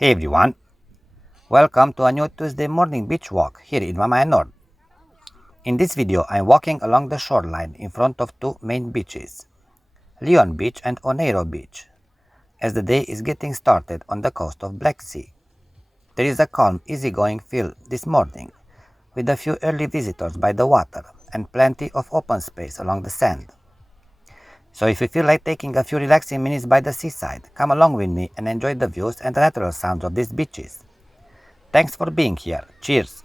Hey everyone, welcome to a new Tuesday morning beach walk here in Mamaia Nord. In this video I'm walking along the shoreline in front of two main beaches, Leon Beach and Oneiro Beach, as the day is getting started on the coast of Black Sea. There is a calm, easygoing feel this morning, with a few early visitors by the water and plenty of open space along the sand. So if you feel like taking a few relaxing minutes by the seaside, come along with me and enjoy the views and the natural sounds of these beaches. Thanks for being here. Cheers!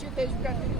Ce te-ai jucat în